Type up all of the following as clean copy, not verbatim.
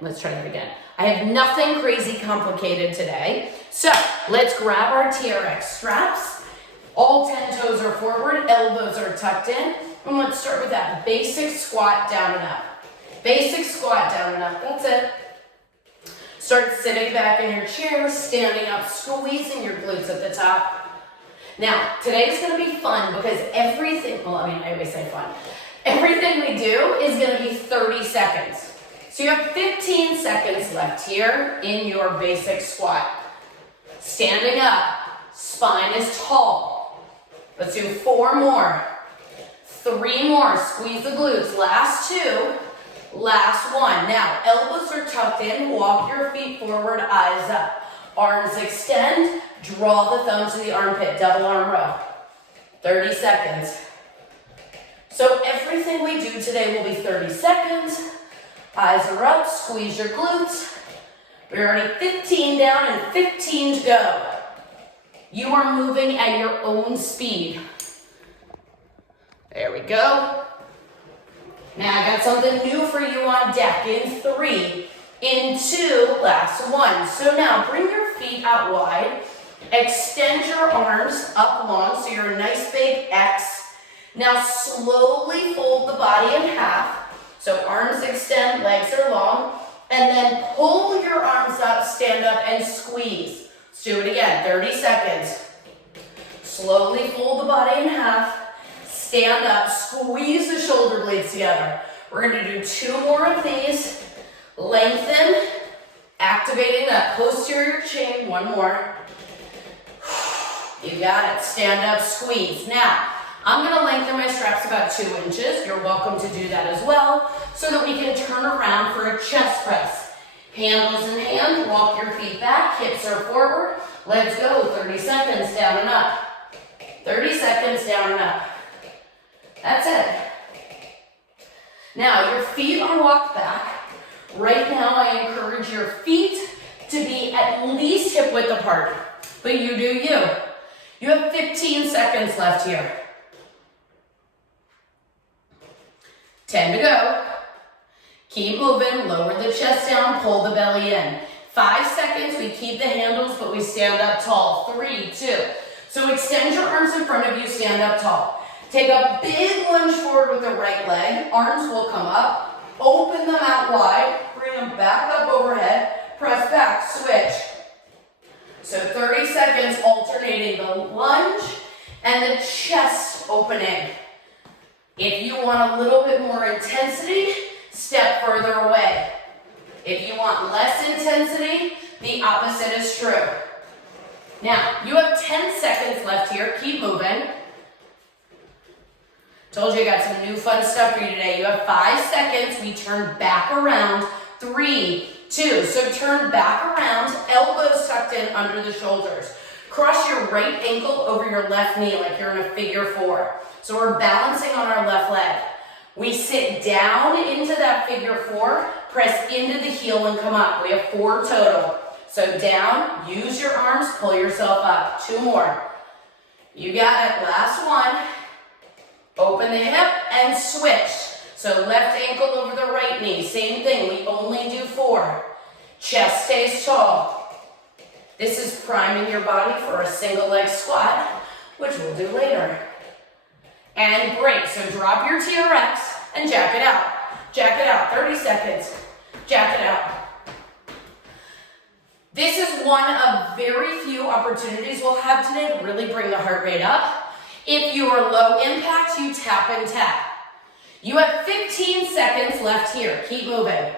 let's try that again. I have nothing crazy complicated today. So let's grab our TRX straps. All 10 toes are forward, elbows are tucked in. And let's start with that basic squat down and up. Basic squat down and up, that's it. Start sitting back in your chair, standing up, squeezing your glutes at the top. Now, today's gonna be fun because everything, I always say fun. Everything we do is gonna be 30 seconds. So you have 15 seconds left here in your basic squat. Standing up, spine is tall. Let's do 4 more. 3 more, squeeze the glutes. Last 2. Last 1. Now, elbows are tucked in, walk your feet forward, eyes up. Arms extend, draw the thumb to the armpit, double arm row. 30 seconds. So everything we do today will be 30 seconds. Eyes are up, squeeze your glutes. We're already 15 down and 15 to go. You are moving at your own speed. There we go. Now I got something new for you on deck in 3, in 2, last 1. So now bring your feet out wide, extend your arms up long so you're a nice big X. Now slowly fold the body in half. So arms extend, legs are long, and then pull your arms up, stand up, and squeeze. Let's do it again, 30 seconds. Slowly fold the body in half. Stand up, squeeze the shoulder blades together. We're gonna do 2 more of these. Lengthen, activating that posterior chain. 1 more. You got it, stand up, squeeze. Now, I'm gonna lengthen my straps about 2 inches. You're welcome to do that as well, so that we can turn around for a chest press. Handles in hand, walk your feet back, hips are forward. Let's go, 30 seconds, down and up. 30 seconds, down and up. That's it. Now, your feet are walked back. Right now, I encourage your feet to be at least hip width apart, but you do you. You have 15 seconds left here. 10 to go. Keep moving, lower the chest down, pull the belly in. 5 seconds, we keep the handles, but we stand up tall. 3, 2. So extend your arms in front of you, stand up tall. Take a big lunge forward with the right leg. Arms will come up. Open them out wide. Bring them back up overhead. Press back, switch. So 30 seconds alternating the lunge and the chest opening. If you want a little bit more intensity, step further away. If you want less intensity, the opposite is true. Now, you have 10 seconds left here. Keep moving. Told you I got some new fun stuff for you today. You have 5 seconds. We turn back around. 3, 2. So turn back around, elbows tucked in under the shoulders. Cross your right ankle over your left knee like you're in a figure 4. So we're balancing on our left leg. We sit down into that figure 4, press into the heel and come up. We have 4 total. So down, use your arms, pull yourself up. 2 more. You got it. Last 1. Open the hip and switch. So left ankle over the right knee. Same thing, we only do 4. Chest stays tall. This is priming your body for a single leg squat, which we'll do later. And break, so drop your TRX and jack it out. Jack it out, 30 seconds. Jack it out. This is one of very few opportunities we'll have today to really bring the heart rate up. If you are low impact, you tap and tap. You have 15 seconds left here. Keep moving.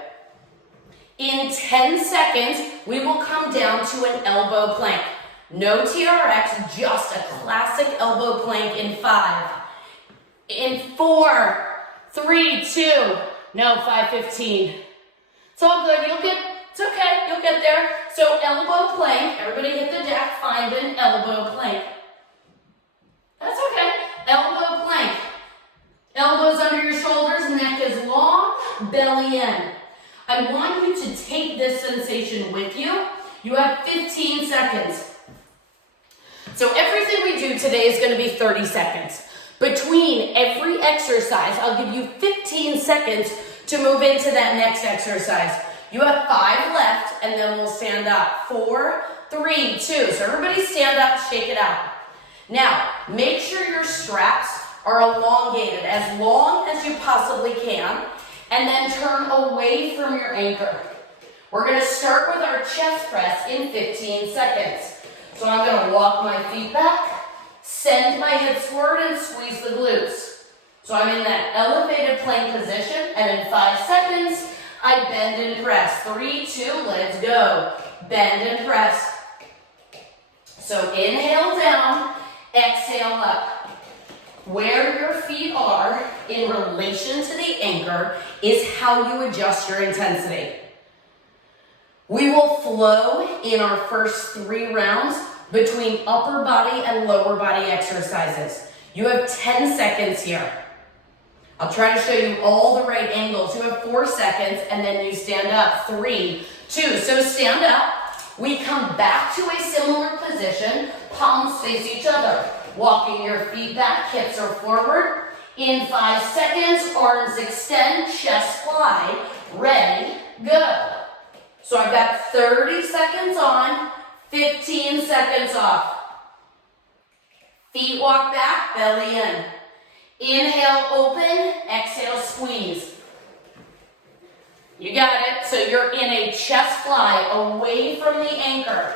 In 10 seconds, we will come down to an elbow plank. No TRX, just a classic elbow plank in 5. In 4, 3, 2, no, 5:15. It's all good, it's okay, you'll get there. So elbow plank, everybody hit the deck, find an elbow plank. That's okay. Elbow plank. Elbows under your shoulders, neck is long, belly in. I want you to take this sensation with you. You have 15 seconds. So everything we do today is going to be 30 seconds. Between every exercise, I'll give you 15 seconds to move into that next exercise. You have 5 left, and then we'll stand up. 4, 3, 2. So everybody stand up, shake it out. Now, make sure your straps are elongated as long as you possibly can, and then turn away from your anchor. We're gonna start with our chest press in 15 seconds. So I'm gonna walk my feet back, send my hips forward, and squeeze the glutes. So I'm in that elevated plank position, and in 5 seconds, I bend and press. 3, 2, let's go. Bend and press. So inhale down, exhale up. Where your feet are in relation to the anchor is how you adjust your intensity. We will flow in our first 3 rounds between upper body and lower body exercises. You have 10 seconds here. I'll try to show you all the right angles. You have 4 seconds, and then you stand up. 3, 2. So stand up. We come back to a similar position. Palms face each other. Walking your feet back, hips are forward. In 5 seconds, arms extend, chest fly. Ready, go. So I've got 30 seconds on, 15 seconds off. Feet walk back, belly in. Inhale, open, exhale, squeeze. You got it. So you're in a chest fly away from the anchor.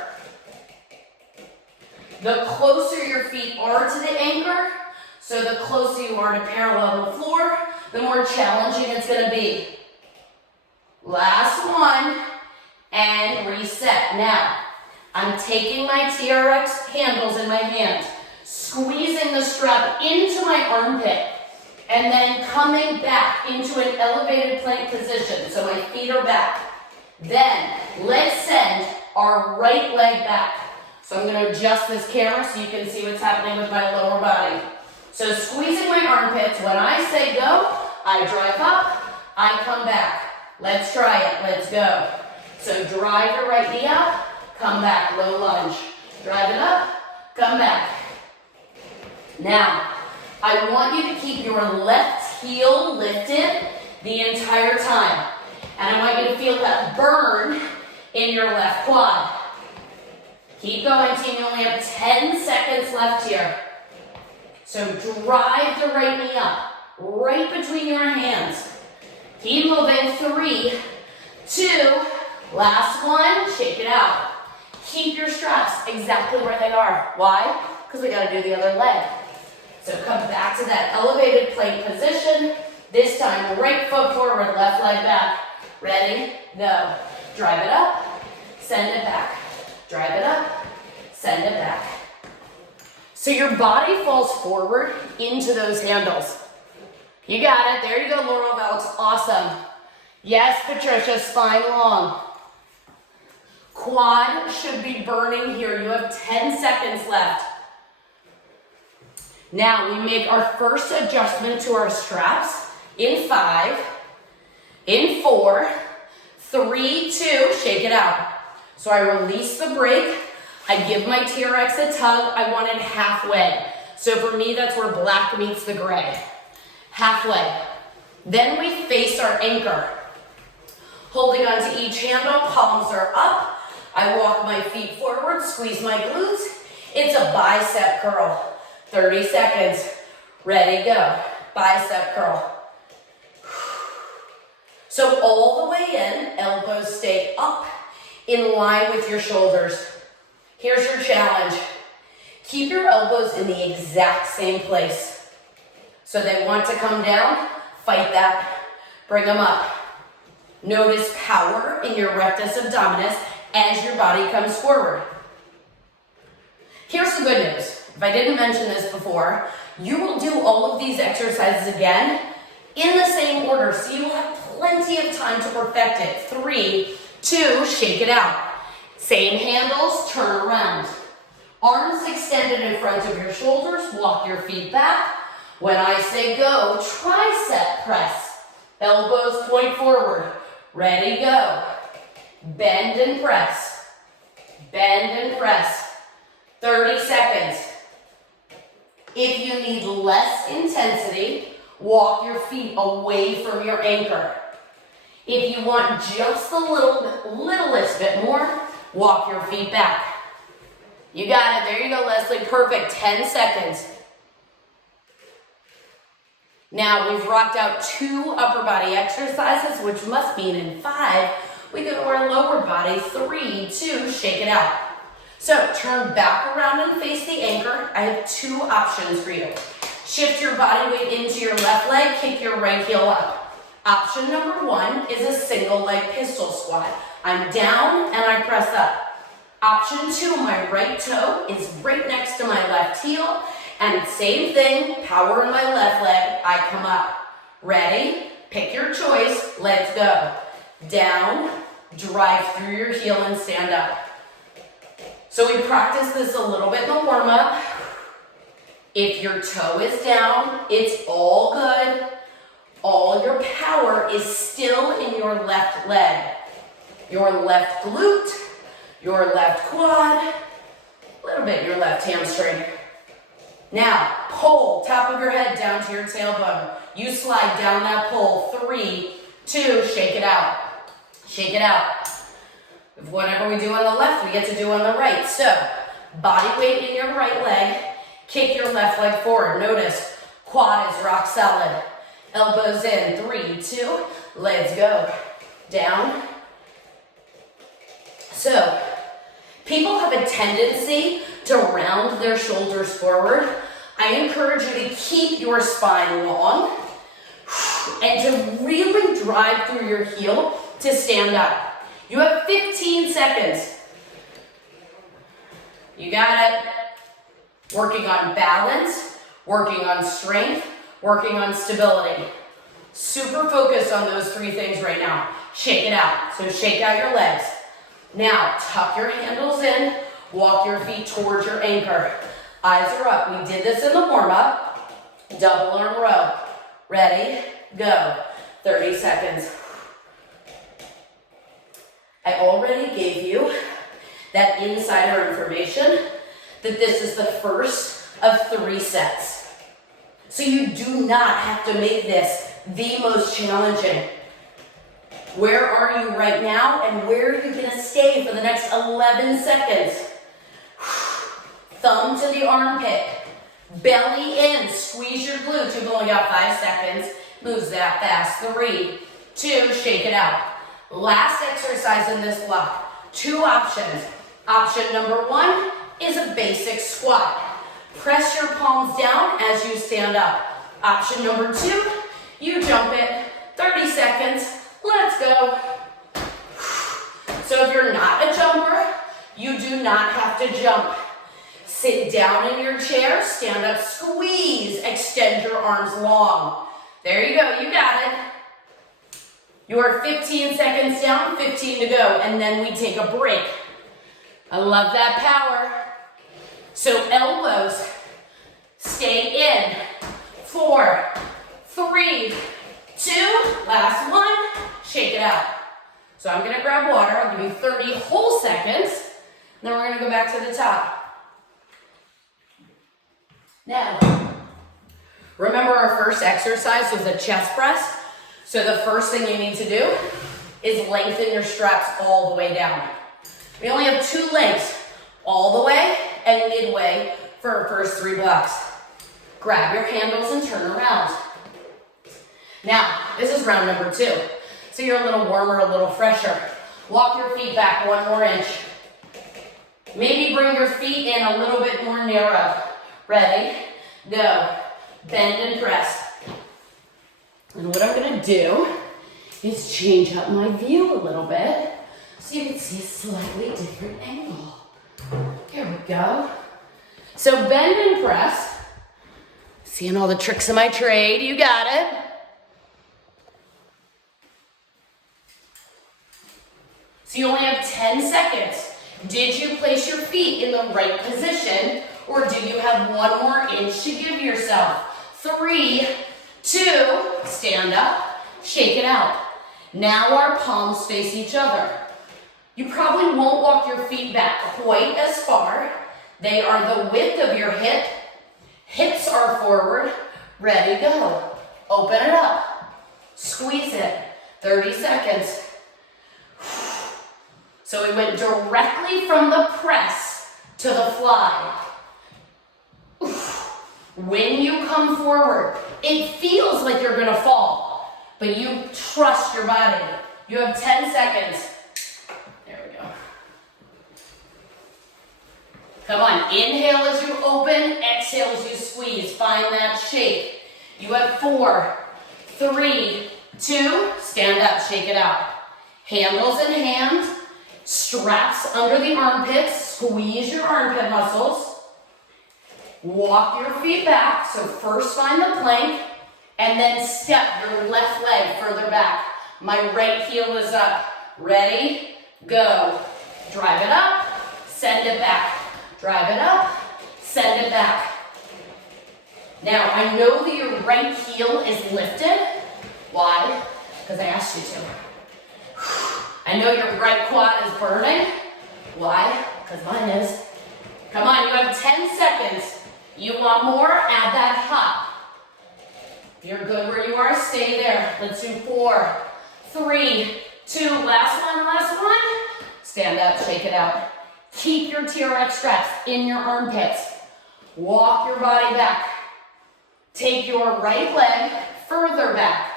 The closer your feet are to the anchor, so the closer you are to parallel the floor, the more challenging it's going to be. Last one, and reset. Now, I'm taking my TRX handles in my hand, squeezing the strap into my armpit, and then coming back into an elevated plank position. So my feet are back. Then, let's send our right leg back. So I'm going to adjust this camera so you can see what's happening with my lower body. So squeezing my armpits, when I say go, I drive up, I come back. Let's try it, let's go. So drive your right knee up, come back, low lunge. Drive it up, come back. Now, I want you to keep your left heel lifted the entire time. And I want you to feel that burn in your left quad. Keep going, team. You only have 10 seconds left here. So drive the right knee up, right between your hands. Keep moving. 3, 2, last one. Shake it out. Keep your straps exactly where they are. Why? Because we got to do the other leg. So come back to that elevated plank position. This time, right foot forward, left leg back. Ready? Go. Drive it up, send it back. Drive it up, send it back. So your body falls forward into those handles. You got it. There you go, Laurel. That looks awesome. Yes, Patricia, spine long. Quad should be burning here. You have 10 seconds left. Now we make our first adjustment to our straps in 5, in 4, 3, 2, shake it out. So I release the brake, I give my TRX a tug, I want it halfway. So for me, that's where black meets the gray. Halfway. Then we face our anchor. Holding onto each handle, palms are up. I walk my feet forward, squeeze my glutes. It's a bicep curl. 30 seconds. Ready, go. Bicep curl. So all the way in, elbows stay up, in line with your shoulders. Here's your challenge. Keep your elbows in the exact same place. So they want to come down, fight that. Bring them up. Notice power in your rectus abdominis as your body comes forward. Here's the good news. If I didn't mention this before, you will do all of these exercises again in the same order, so you will have plenty of time to perfect it. 3, 2, shake it out. Same handles, turn around. Arms extended in front of your shoulders, walk your feet back. When I say go, tricep press. Elbows point forward. Ready, go. Bend and press. Bend and press. 30 seconds. If you need less intensity, walk your feet away from your anchor. If you want just a littlest bit more, walk your feet back. You got it. There you go, Leslie. Perfect. 10 seconds. Now we've rocked out 2 upper body exercises, which must mean in 5, we go to our lower body. 3, 2, shake it out. So turn back around and face the anchor. I have 2 options for you. Shift your body weight into your left leg, kick your right heel up. Option number 1 is a single leg pistol squat. I'm down and I press up. Option 2, my right toe is right next to my left heel, and same thing, power in my left leg, I come up. Ready? Pick your choice, let's go. Down, drive through your heel and stand up. So we practice this a little bit in the warm-up. If your toe is down, it's all good. All your power is still in your left leg. Your left glute, your left quad, a little bit your left hamstring. Now, pull top of your head down to your tailbone. You slide down that pole. 3, 2, shake it out. Shake it out. Whatever we do on the left, we get to do on the right. So, body weight in your right leg, kick your left leg forward. Notice, quad is rock solid. Elbows in. 3, 2, let's go. Down. So, people have a tendency to round their shoulders forward. I encourage you to keep your spine long and to really drive through your heel to stand up. You have 15 seconds. You got it. Working on balance, working on strength, working on stability. Super focused on those 3 things right now. Shake it out. So shake out your legs. Now, tuck your handles in, walk your feet towards your anchor. Eyes are up. We did this in the warm-up. Double arm row. Ready, go. 30 seconds. I already gave you that insider information that this is the first of 3 sets. So you do not have to make this the most challenging. Where are you right now, and where are you going to stay for the next 11 seconds? Thumb to the armpit, belly in, squeeze your glutes. You've only got 5 seconds. Moves that fast. 3, 2, shake it out. Last exercise in this block. 2 options. Option number 1 is a basic squat. Press your palms down as you stand up. Option number 2, you jump it. 30 seconds. Let's go. So if you're not a jumper, you do not have to jump. Sit down in your chair, stand up, squeeze, extend your arms long. There you go, you got it. You're 15 seconds down, 15 to go, and then we take a break. I love that power. So elbows, stay in. 4, 3, 2, last one, shake it out. So I'm gonna grab water, I'll give you 30 whole seconds, and then we're gonna go back to the top. Now, remember our first exercise was a chest press? So the first thing you need to do is lengthen your straps all the way down. We only have 2 lengths, all the way and midway for our first 3 blocks. Grab your handles and turn around. Now, this is round number 2. So you're a little warmer, a little fresher. Walk your feet back 1 more inch. Maybe bring your feet in a little bit more narrow. Ready, go. Bend and press. And what I'm gonna do is change up my view a little bit so you can see a slightly different angle. Here we go. So bend and press. Seeing all the tricks of my trade, you got it. So you only have 10 seconds. Did you place your feet in the right position, or do you have 1 more inch to give yourself? 3, 2, stand up, shake it out. Now our palms face each other. You probably won't walk your feet back quite as far. They are the width of your hip. Hips are forward. Ready, go. Open it up. Squeeze it. 30 seconds. So we went directly from the press to the fly. When you come forward, it feels like you're gonna fall, but you trust your body. You have 10 seconds. There we go. Come on, inhale as you open, exhale as you squeeze. Find that shape. You have 4, 3, 2, stand up, shake it out. Handles in hand, straps under the armpits, squeeze your armpit muscles. Walk your feet back, so first find the plank, and then step your left leg further back. My right heel is up. Ready? Go. Drive it up, send it back. Drive it up, send it back. Now, I know that your right heel is lifted. Why? Because I asked you to. I know your right quad is burning. Why? Because mine is. Come on, you have 10 seconds. You want more? Add that hop. If you're good where you are, stay there. Let's do 4, 3, 2, last one. Stand up, shake it out. Keep your TRX straps in your armpits. Walk your body back. Take your right leg further back.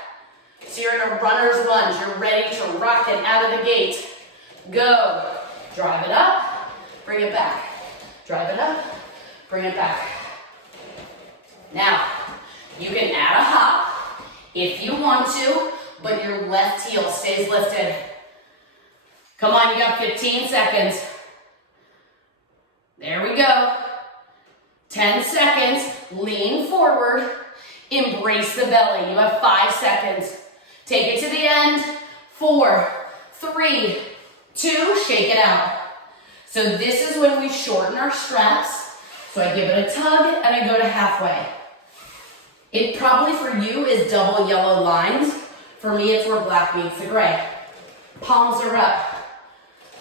So you're in a runner's lunge. You're ready to rock it out of the gate. Go. Drive it up, bring it back. Drive it up, bring it back. Now, you can add a hop if you want to, but your left heel stays lifted. Come on, you got 15 seconds. There we go. 10 seconds, lean forward, embrace the belly. You have 5 seconds. Take it to the end. 4, 3, 2, shake it out. So this is when we shorten our straps. So I give it a tug and I go to halfway. It probably for you is double yellow lines. For me, it's where black meets the gray. Palms are up.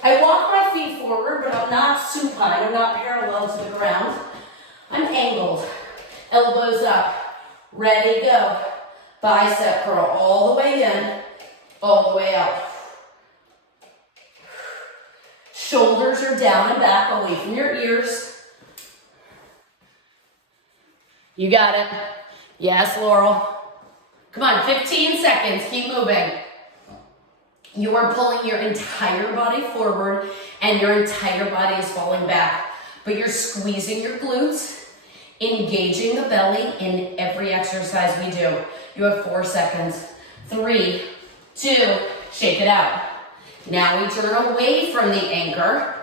I walk my feet forward, but I'm not supine. I'm not parallel to the ground. I'm angled. Elbows up. Ready, go. Bicep curl all the way in, all the way out. Shoulders are down and back, away from your ears. You got it. Yes, Laurel. Come on, 15 seconds, keep moving. You are pulling your entire body forward and your entire body is falling back, but you're squeezing your glutes, engaging the belly in every exercise we do. You have 4 seconds. 3, 2, shake it out. Now we turn away from the anchor,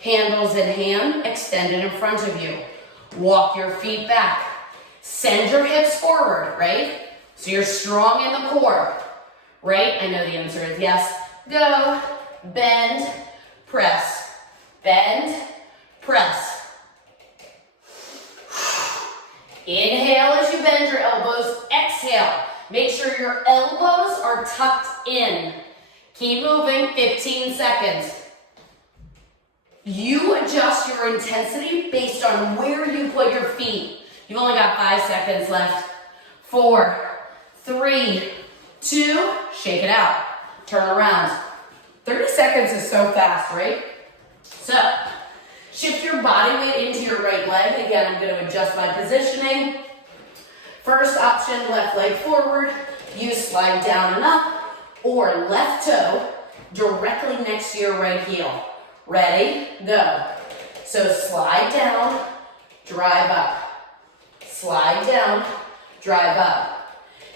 handles in hand, extended in front of you. Walk your feet back. Send your hips forward, right? So you're strong in the core, right? I know the answer is yes. Go, bend, press, bend, press. Inhale as you bend your elbows, exhale. Make sure your elbows are tucked in. Keep moving, 15 seconds. You adjust your intensity based on where you put your feet. You've only got 5 seconds left. 4, 3, 2, shake it out. Turn around. 30 seconds is so fast, right? So, shift your body weight into your right leg. Again, I'm going to adjust my positioning. First option, left leg forward. You slide down and up, or left toe directly next to your right heel. Ready? Go. So slide down, drive up. Slide down, drive up.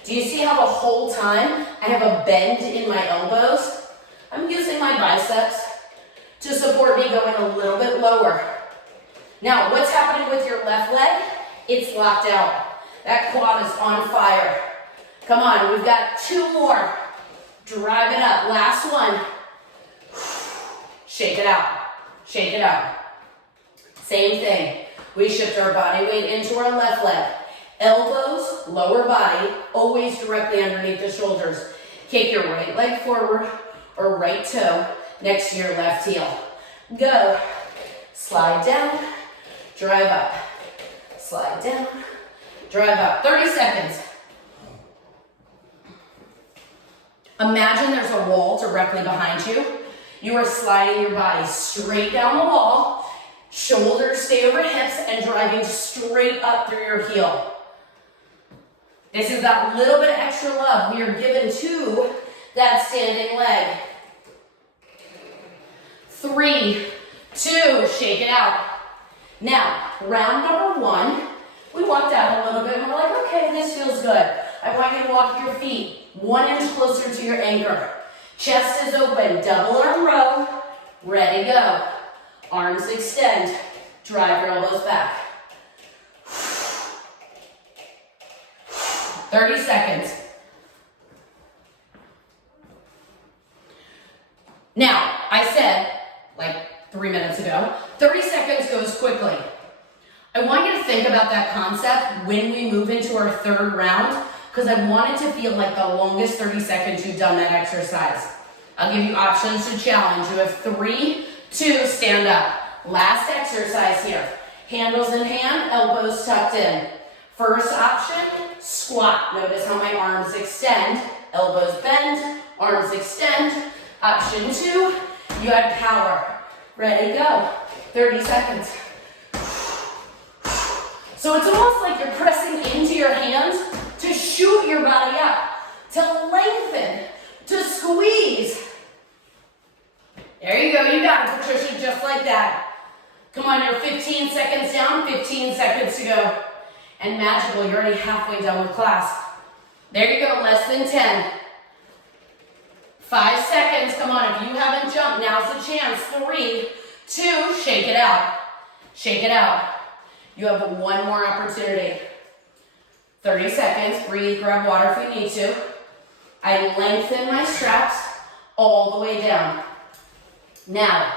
Do you see how the whole time I have a bend in my elbows? I'm using my biceps to support me going a little bit lower. Now, what's happening with your left leg? It's locked out. That quad is on fire. Come on, we've got 2 more. Drive it up. Last one. Shake it out. Shake it out. Same thing. We shift our body weight into our left leg. Elbows, lower body, always directly underneath the shoulders. Kick your right leg forward or right toe next to your left heel. Go. Slide down, drive up. Slide down, drive up. 30 seconds. Imagine there's a wall directly behind you. You are sliding your body straight down the wall, shoulders stay over hips, and driving straight up through your heel. This is that little bit of extra love we are given to that standing leg. 3, 2, shake it out. Now, round number 1, we walked out a little bit and we're like, okay, this feels good. I want you to walk your feet 1 inch closer to your anchor. Chest is open, double arm row, ready, go. Arms extend, drive your elbows back. 30 seconds. Now, I said, like 3 minutes ago, 30 seconds goes quickly. I want you to think about that concept when we move into our 3rd round, because I want it to feel like the longest 30 seconds you've done that exercise. I'll give you options to challenge. You have 3, 2, stand up. Last exercise here. Handles in hand, elbows tucked in. First option, squat. Notice how my arms extend, elbows bend, arms extend. Option 2, you add power. Ready, go. 30 seconds. So it's almost like you're pressing into your hands to shoot your body up, to lengthen, to squeeze. There you go, you got it, Patricia, just like that. Come on, you're 15 seconds down, 15 seconds to go. And magical, you're already halfway done with class. There you go, less than 10. 5 seconds, come on, if you haven't jumped, now's the chance. 3, 2, shake it out. Shake it out. You have 1 more opportunity. 30 seconds, breathe, grab water if you need to. I lengthen my straps all the way down. Now,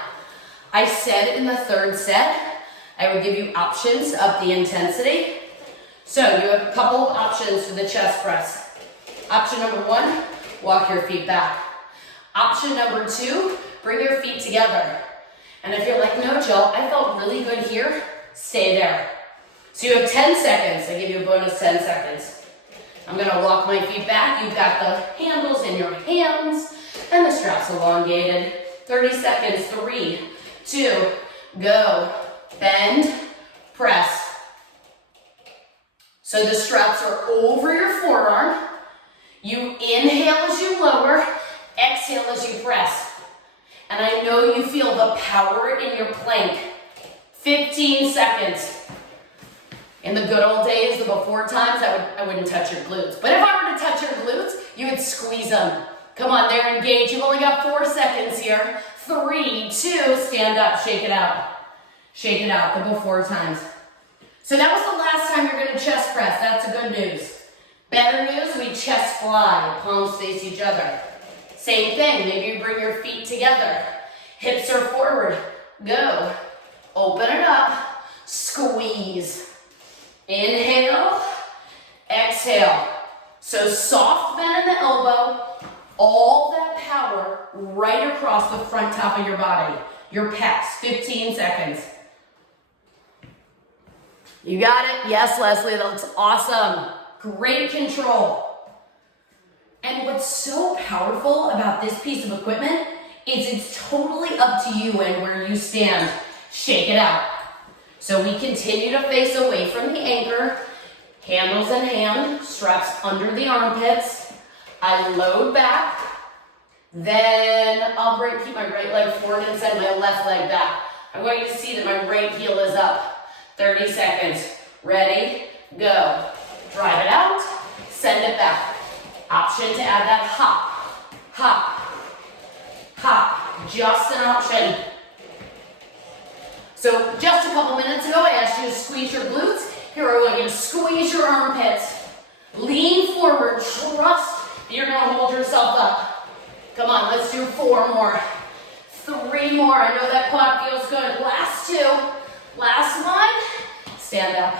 I said in the 3rd set, I would give you options to up the intensity. So you have a couple of options for the chest press. Option number 1, walk your feet back. Option number 2, bring your feet together. And if you're like, no, Jill, I felt really good here, stay there. So you have 10 seconds. I give you a bonus 10 seconds. I'm gonna walk my feet back. You've got the handles in your hands and the straps elongated. 30 seconds, 3, 2, go. Bend, press. So the straps are over your forearm. You inhale as you lower, exhale as you press. And I know you feel the power in your plank. 15 seconds. In the good old days, the before times, I wouldn't touch your glutes. But if I were to touch your glutes, you would squeeze them. Come on, they're engaged. You've only got 4 seconds here. 3, 2, stand up, shake it out. Shake it out, the before times. So that was the last time you're gonna chest press. That's the good news. Better news, we chest fly, palms face each other. Same thing, maybe you bring your feet together. Hips are forward, go. Open it up, squeeze. Inhale, exhale. So soft bend in the elbow, all that power right across the front top of your body. Your pecs, 15 seconds. You got it? Yes, Leslie, that looks awesome. Great control. And what's so powerful about this piece of equipment is it's totally up to you and where you stand. Shake it out. So we continue to face away from the anchor, handles in hand, straps under the armpits. I load back, then I'll keep my right leg forward and send my left leg back. I want you to see that my right heel is up. 30 seconds. Ready, go. Drive it out, send it back. Option to add that hop, hop, hop. Just an option. So just a couple minutes ago, I asked you to squeeze your glutes. Here I want you to squeeze your armpits. Lean forward, trust that you're gonna hold yourself up. Come on, let's do 4 more. 3 more, I know that quad feels good. Last 2, last one. Stand up,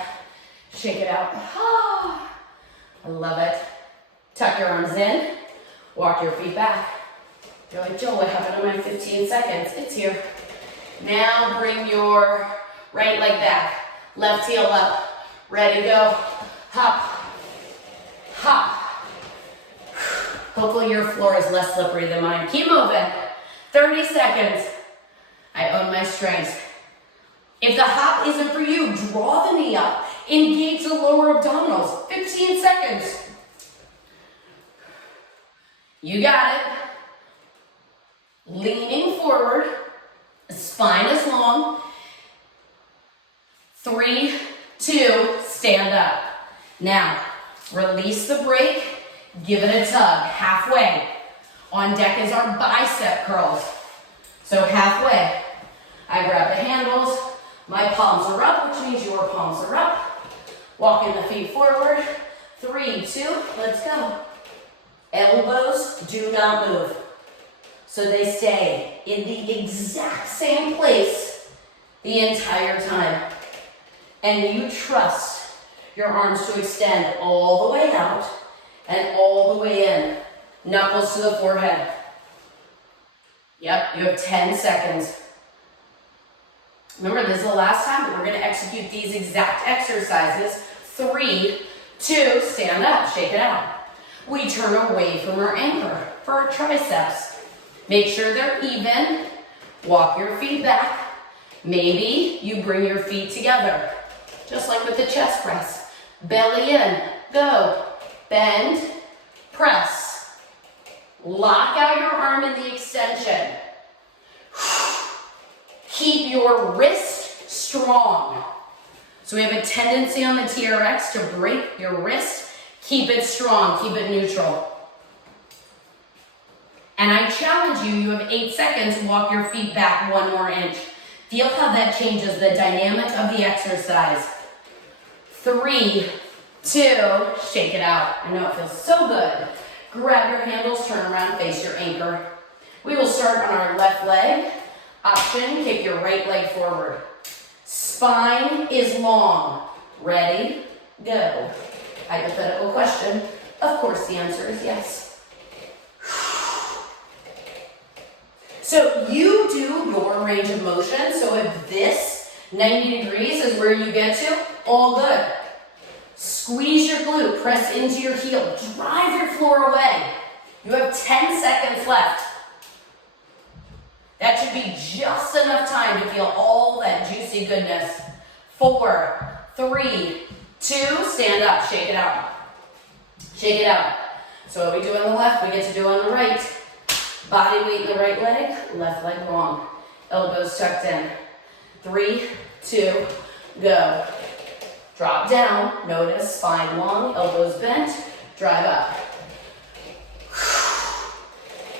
shake it out. I love it. Tuck your arms in, walk your feet back. You're like, Jill, what happened to my 15 seconds? It's here. Now bring your right leg back, left heel up, ready, go. Hop, hop. Hopefully your floor is less slippery than mine. Keep moving. 30 seconds. I own my strength. If the hop isn't for you, draw the knee up. Engage the lower abdominals. 15 seconds. You got it. Leaning forward. Spine is long. 3, 2, stand up. Now, release the brake. Give it a tug. Halfway. On deck is our bicep curls. So halfway. I grab the handles. My palms are up, which means your palms are up. Walking the feet forward. 3, 2, let's go. Elbows do not move. So they stay in the exact same place the entire time. And you trust your arms to extend all the way out and all the way in. Knuckles to the forehead. Yep, you have 10 seconds. Remember, this is the last time that we're going to execute these exact exercises. 3, 2, stand up, shake it out. We turn away from our anchor for our triceps. Make sure they're even. Walk your feet back. Maybe you bring your feet together, just like with the chest press. Belly in, go. Bend, press. Lock out your arm in the extension. Keep your wrist strong. So we have a tendency on the TRX to break your wrist. Keep it strong, keep it neutral. And I challenge you, you have 8 seconds, walk your feet back 1 more inch. Feel how that changes the dynamic of the exercise. 3, 2, shake it out. I know it feels so good. Grab your handles, turn around, face your anchor. We will start on our left leg. Option, kick your right leg forward. Spine is long. Ready, go. Hypothetical question. Of course the answer is yes. So you do your range of motion. So if this 90 degrees is where you get to, all good. Squeeze your glute, press into your heel, drive your floor away. You have 10 seconds left. That should be just enough time to feel all that juicy goodness. 4, 3, 2, stand up, shake it out. Shake it out. So what we do on the left, we get to do on the right. Body weight in the right leg, left leg long. Elbows tucked in. 3, 2, go. Drop down, notice spine long, elbows bent, drive up.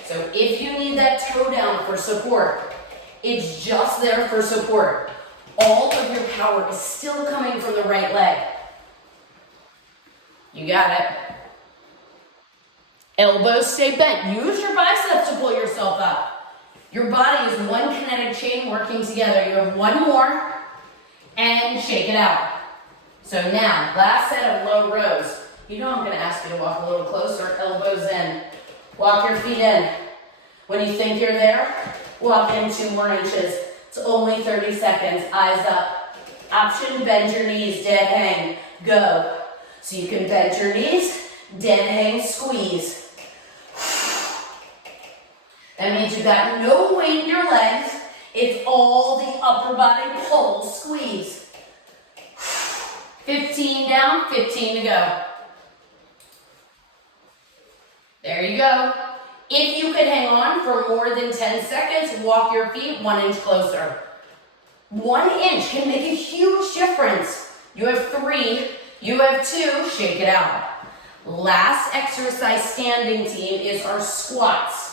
So if you need that toe down for support, it's just there for support. All of your power is still coming from the right leg. You got it. Elbows stay bent. Use your biceps to pull yourself up. Your body is one kinetic chain working together. You have 1 more, and shake it out. So now, last set of low rows. You know I'm going to ask you to walk a little closer, elbows in. Walk your feet in. When you think you're there, walk in 2 more inches. It's only 30 seconds, eyes up. Option, bend your knees, dead hang, go. So you can bend your knees, dead hang, squeeze. That means you've got no weight in your legs. It's all the upper body pull, squeeze. 15 down, 15 to go. There you go. If you could hang on for more than 10 seconds, walk your feet 1 inch closer. 1 inch can make a huge difference. You have 3, you have 2, shake it out. Last exercise standing team is our squats.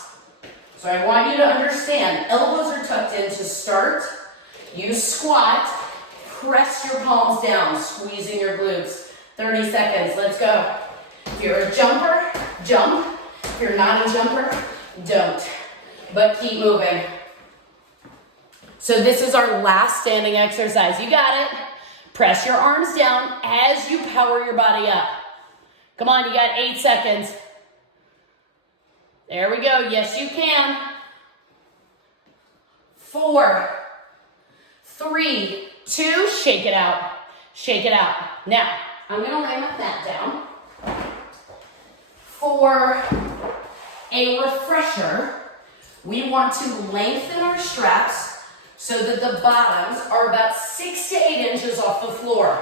So I want you to understand, elbows are tucked in to start. You squat, press your palms down, squeezing your glutes. 30 seconds, let's go. If you're a jumper, jump. If you're not a jumper, don't. But keep moving. So this is our last standing exercise. You got it. Press your arms down as you power your body up. Come on, you got 8 seconds. There we go. Yes, you can. 4, 3, 2, shake it out. Shake it out. Now, I'm going to lay my mat down. 4, a refresher, we want to lengthen our straps so that the bottoms are about 6 to 8 inches off the floor.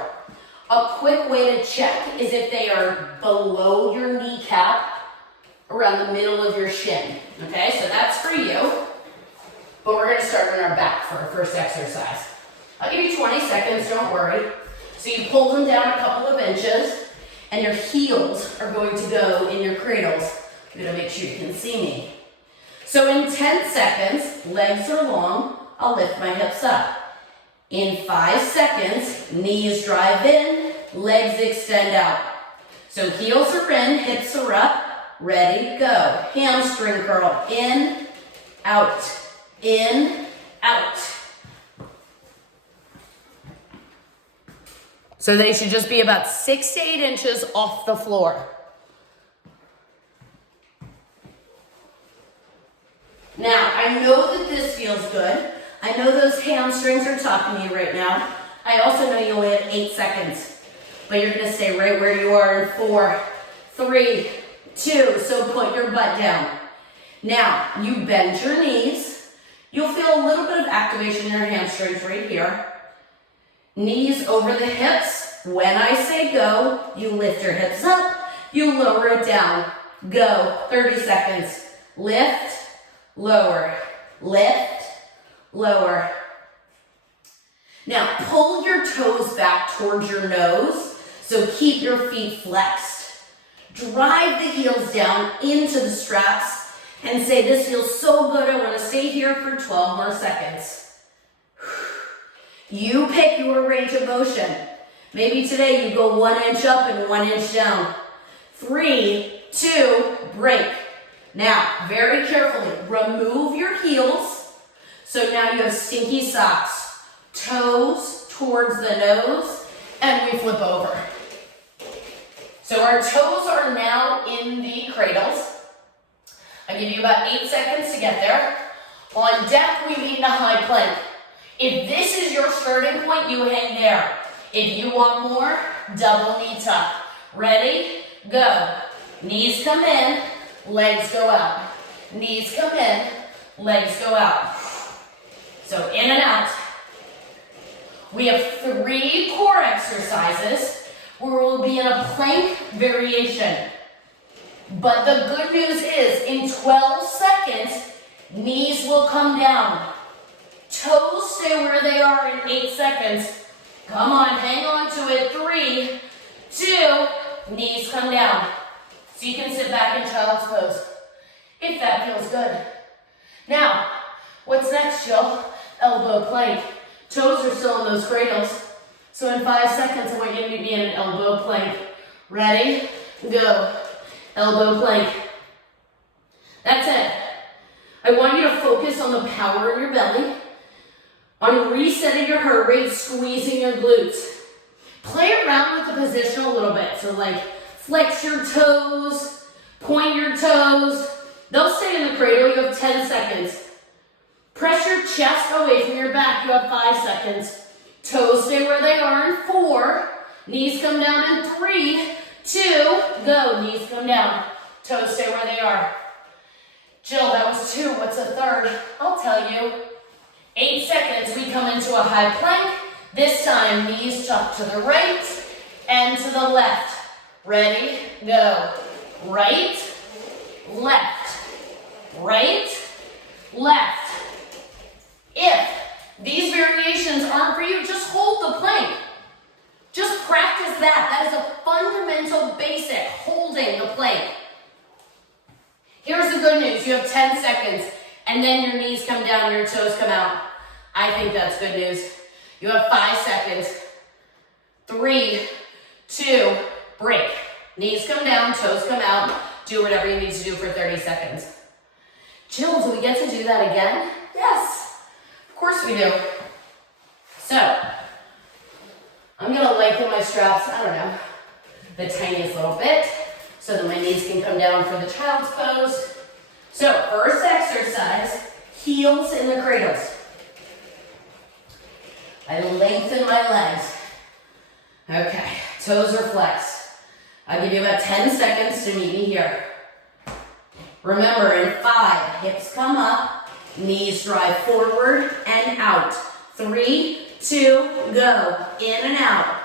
A quick way to check is if they are below your kneecap, around the middle of your shin. Okay, so that's for you. But we're gonna start on our back for our first exercise. I'll give you 20 seconds, don't worry. So you pull them down a couple of inches, and your heels are going to go in your cradles. I'm gonna make sure you can see me. So in 10 seconds, legs are long, I'll lift my hips up. In 5 seconds, knees drive in, legs extend out. So heels are in, hips are up, ready, go. Hamstring curl, in, out, out. So they should just be about 6 to 8 inches off the floor. Now, I know that this feels good. I know those hamstrings are talking to you right now. I also know you only have 8 seconds, but you're gonna stay right where you are in 4, 3, 2, so put your butt down. Now, you bend your knees. You'll feel a little bit of activation in your hamstrings right here. Knees over the hips. When I say go, you lift your hips up, you lower it down. Go, 30 seconds. Lift, lower, lift, lower. Now, pull your toes back towards your nose, so keep your feet flexed. Drive the heels down into the straps and say, this feels so good, I want to stay here for 12 more seconds. You pick your range of motion. Maybe today you go 1 inch up and 1 inch down. 3, 2, break. Now, very carefully, remove your heels. So now you have stinky socks. Toes towards the nose, and we flip over. So our toes are now in the cradles. I give you about 8 seconds to get there. On deck, we meet in a high plank. If this is your starting point, you hang there. If you want more, double knee tuck. Ready? Go. Knees come in, legs go out. Knees come in, legs go out. So in and out. We have 3 core exercises where we'll be in a plank variation. But the good news is, in 12 seconds, knees will come down. Toes stay where they are in 8 seconds. Come on, hang on to it. 3, 2, knees come down. So you can sit back in child's pose, if that feels good. Now, what's next, Jill? Elbow plank. Toes are still in those cradles. So in 5 seconds, I want you to be in an elbow plank. Ready? Go. Elbow plank. That's it. I want you to focus on the power in your belly, on resetting your heart rate, squeezing your glutes. Play around with the position a little bit. So like flex your toes, point your toes. They'll stay in the cradle. You have 10 seconds. Press your chest away from your back. You have 5 seconds. Toes stay where they are in 4. Knees come down in 3, 2, go. Knees come down. Toes stay where they are. Jill, that was 2. What's a third? I'll tell you. 8 seconds, we come into a high plank. This time, knees tuck to the right and to the left. Ready? Go. Right, left, right, left. If these variations aren't for you, just hold the plank. Just practice that. That is a fundamental basic, holding the plank. Here's the good news. You have 10 seconds, and then your knees come down, your toes come out. I think that's good news. You have 5 seconds. 3, 2, break. Knees come down, toes come out. Do whatever you need to do for 30 seconds. Jill, do we get to do that again? Yes, of course we do. So, I'm gonna lengthen my straps, I don't know, the tiniest little bit, so that my knees can come down for the child's pose. So, first exercise, heels in the cradles. I lengthen my legs. Okay, toes are flexed. I'll give you about 10 seconds to meet me here. Remember, in 5, hips come up, knees drive forward and out. 3, 2, go. In and out.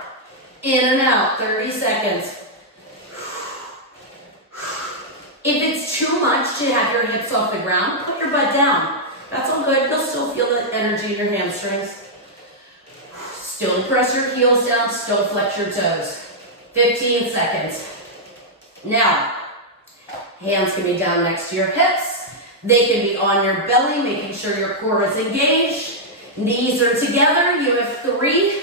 In and out. 30 seconds. If it's too much to have your hips off the ground, put your butt down. That's all good. You'll still feel the energy in your hamstrings. Still press your heels down. Still flex your toes. 15 seconds. Now, hands can be down next to your hips. They can be on your belly, making sure your core is engaged. Knees are together. You have 3,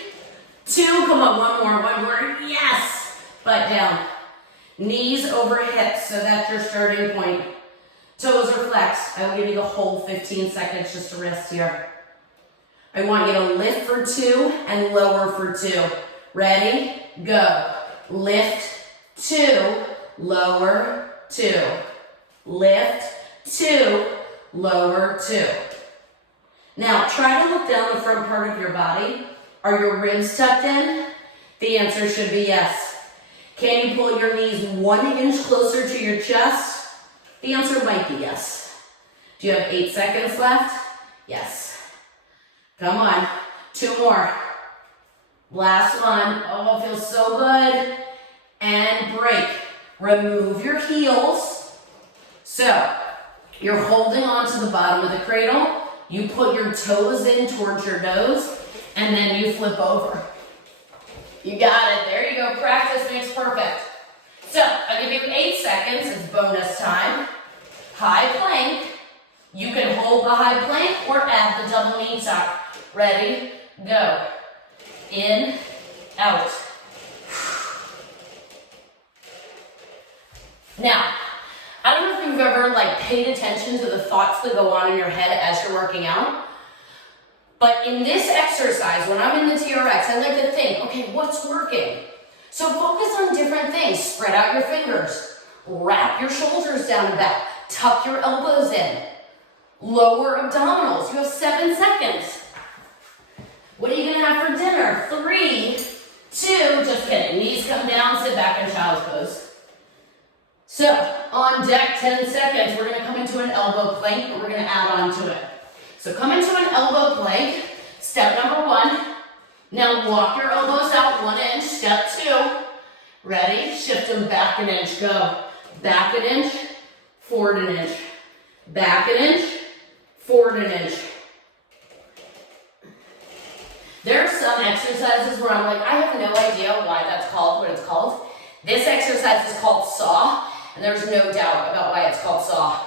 2. Come on, one more. Yes. Butt down. Knees over hips, so that's your starting point. Toes are flexed. I will give you the whole 15 seconds just to rest here. I want you to lift for 2 and lower for 2. Ready? Go. Lift, 2, lower, 2. Lift, 2, lower, 2. Now, try to look down the front part of your body. Are your ribs tucked in? The answer should be yes. Can you pull your knees 1 inch closer to your chest? The answer might be yes. Do you have 8 seconds left? Yes. Come on, 2 more. Last one. Oh, it feels so good. And break. Remove your heels. So, you're holding on to the bottom of the cradle. You put your toes in towards your nose, and then you flip over. You got it. There you go. Practice makes perfect. So, I'll give you 8 seconds. It's bonus time. High plank. You can hold the high plank or add the double knee tuck. Ready? Go. In, out. Now, I don't know if you've ever paid attention to the thoughts that go on in your head as you're working out. But in this exercise, when I'm in the TRX, I like to think, okay, what's working? So focus on different things. Spread out your fingers. Wrap your shoulders down and back. Tuck your elbows in. Lower abdominals. You have 7 seconds. What are you going to have for dinner? 3, 2, just kidding. Knees come down, sit back in child's pose. So, on deck, 10 seconds. We're going to come into an elbow plank, but we're going to add on to it. So come into an elbow plank, step number 1. Now walk your elbows out 1 inch, step 2. Ready? Shift them back an inch, go. Back an inch, forward an inch. Back an inch, forward an inch. There are some exercises where I'm like, I have no idea why that's called what it's called. This exercise is called saw, and there's no doubt about why it's called saw.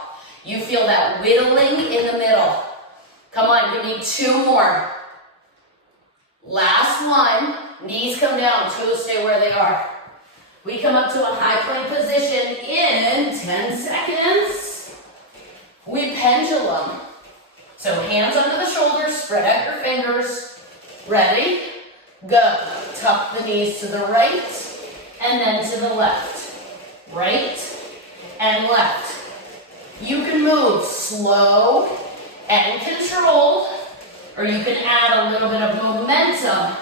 You feel that whittling in the middle. Come on, give me 2 more. Last one. Knees come down, toes stay where they are. We come up to a high plank position in 10 seconds. We pendulum. So hands under the shoulders, spread out your fingers. Ready? Go. Tuck the knees to the right and then to the left. Right and left. You can move slow and controlled, or you can add a little bit of momentum.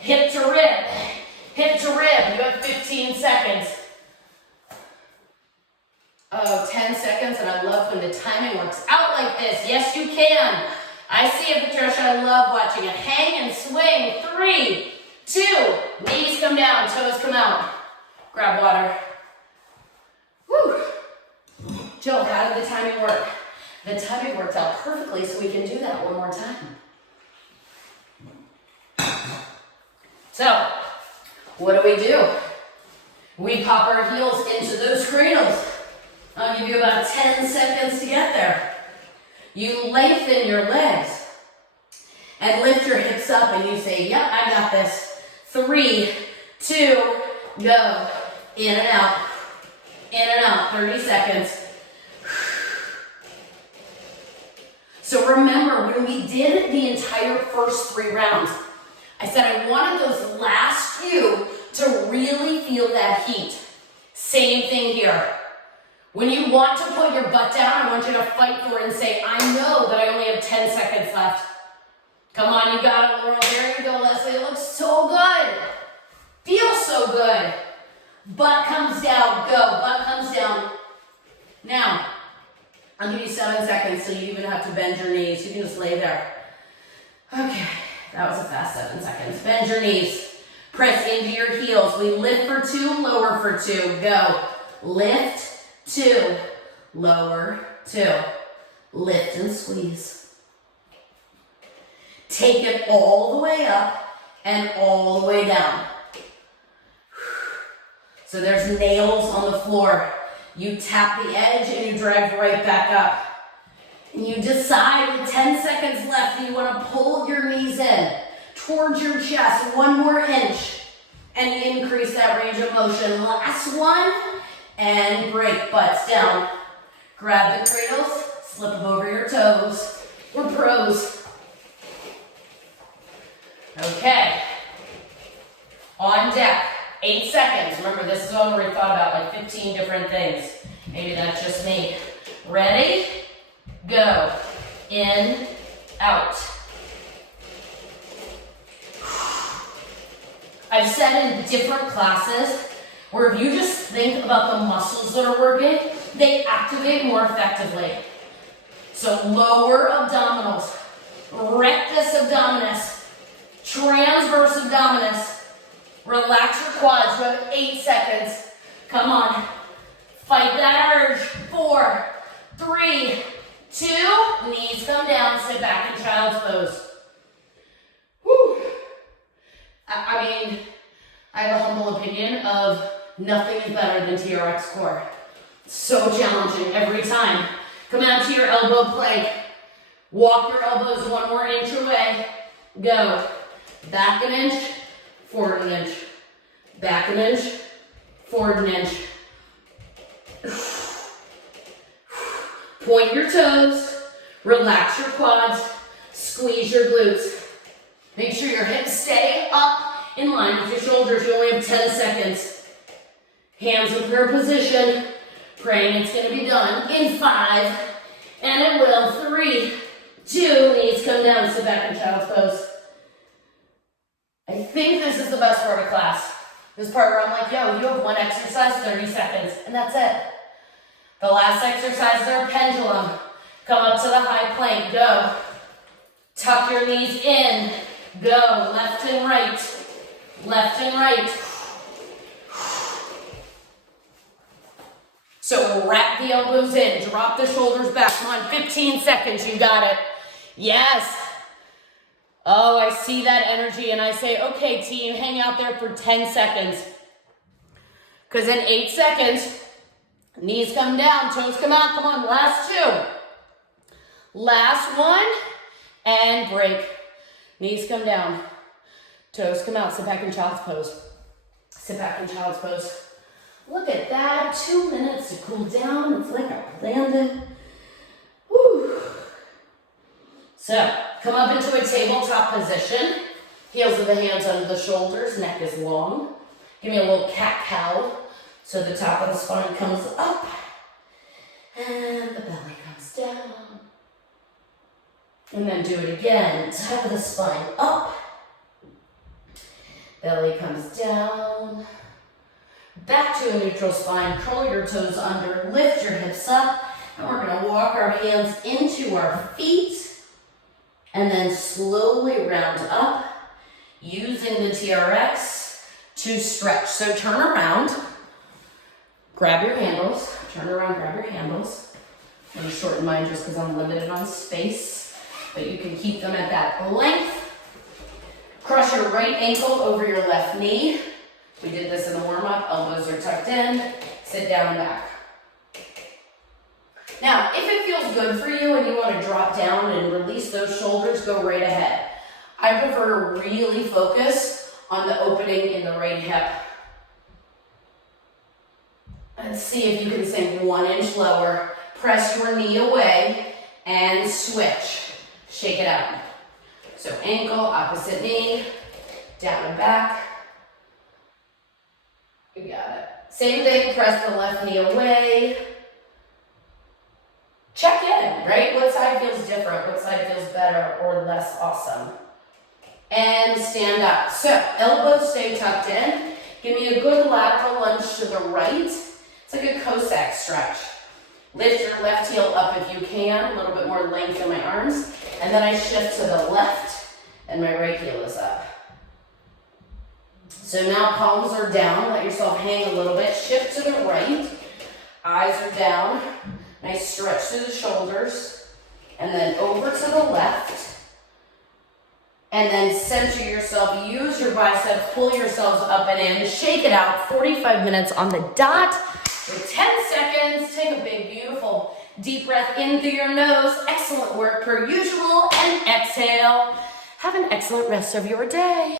Hip to rib, hip to rib. You have 15 seconds. Oh, 10 seconds, and I love when the timing works out like this. Yes, you can. I see it, Patricia. I love watching it. Hang and swing. 3, 2. Knees come down, toes come out. Grab water. Woo. Jill, how did the timing work? The timing worked out perfectly, so we can do that one more time. So, what do? We pop our heels into those cradles. I'll give you about 10 seconds to get there. You lengthen your legs and lift your hips up and you say, yep, I got this. 3, 2, go. In and out. In and out. 30 seconds. So remember, when we did the entire first 3 rounds, I said I wanted those last few to really feel that heat. Same thing here. When you want to put your butt down, I want you to fight for it and say, I know that I only have 10 seconds left. Come on, you got it, Laurel. There you go, Leslie. It looks so good. Feels so good. Butt comes down. Go. Butt comes down. Now, I'll give you 7 seconds so you even have to bend your knees. You can just lay there. Okay, that was a fast 7 seconds. Bend your knees. Press into your heels. We lift for 2, lower for 2. Go. Lift, 2, lower, 2. Lift and squeeze. Take it all the way up and all the way down. So there's nails on the floor. You tap the edge and you drag right back up. And you decide with 10 seconds left that you want to pull your knees in towards your chest 1 more inch and increase that range of motion. Last one, and break, butts down. Grab the cradles, slip them over your toes. We're pros. Okay, on deck, 8 seconds. Remember, this is one where we thought about like 15 different things. Maybe that's just me. Ready? Go. In, out. I've said in different classes where if you just think about the muscles that are working, they activate more effectively. So lower abdominals, rectus abdominis, transverse abdominis. Relax your quads. You have 8 seconds. Come on. Fight that urge. 4, 3, 2. Knees come down. Sit back in child's pose. Whew. I mean, I have a humble opinion of nothing is better than TRX core. So challenging every time. Come out to your elbow plank. Walk your elbows 1 more inch away. Go. Back an inch. Forward an inch. Back an inch. Forward an inch. Point your toes. Relax your quads. Squeeze your glutes. Make sure your hips stay up in line with your shoulders. You only have 10 seconds. Hands in prayer position. Praying it's going to be done in 5. And it will. 3, 2. Knees come down. Sit back in child's pose. I think this is the best part of class. This part where I'm like, yo, you have 1 exercise, 30 seconds, and that's it. The last exercises are pendulum. Come up to the high plank, go. Tuck your knees in, go. Left and right, left and right. So wrap the elbows in, drop the shoulders back. Come on, 15 seconds, you got it. Yes. Oh, I see that energy and I say, okay, team, hang out there for 10 seconds. Because in 8 seconds, knees come down, toes come out. Come on, last 2. Last 1, and break. Knees come down, toes come out. Sit back in child's pose. Sit back in child's pose. Look at that, 2 minutes to cool down. It's like I planned it. Woo. So, come up into a tabletop position. Heels of the hands under the shoulders, neck is long. Give me a little cat-cow. So the top of the spine comes up. And the belly comes down. And then do it again. Top of the spine up. Belly comes down. Back to a neutral spine. Curl your toes under. Lift your hips up. And we're going to walk our hands into our feet. And then slowly round up using the TRX to stretch. So turn around, grab your handles, turn around, grab your handles. I'm going to shorten mine just because I'm limited on space, but you can keep them at that length. Cross your right ankle over your left knee. We did this in the warm-up. Elbows are tucked in. Sit down and back. Now, if it feels good for you and you want to drop down and release those shoulders, go right ahead. I prefer to really focus on the opening in the right hip. Let's see if you can sink 1 inch lower. Press your knee away and switch. Shake it out. So ankle, opposite knee, down and back. You got it. Same thing, press the left knee away. Check in, right? What side feels different? What side feels better or less awesome? And stand up. So, elbows stay tucked in. Give me a good lateral lunge to the right. It's like a Cossack stretch. Lift your left heel up if you can, a little bit more length in my arms. And then I shift to the left and my right heel is up. So now palms are down, let yourself hang a little bit. Shift to the right, eyes are down. Nice stretch through the shoulders. And then over to the left. And then center yourself, use your biceps, pull yourselves up and in, shake it out, 45 minutes on the dot for 10 seconds. Take a big, beautiful, deep breath in through your nose. Excellent work per usual, and exhale. Have an excellent rest of your day.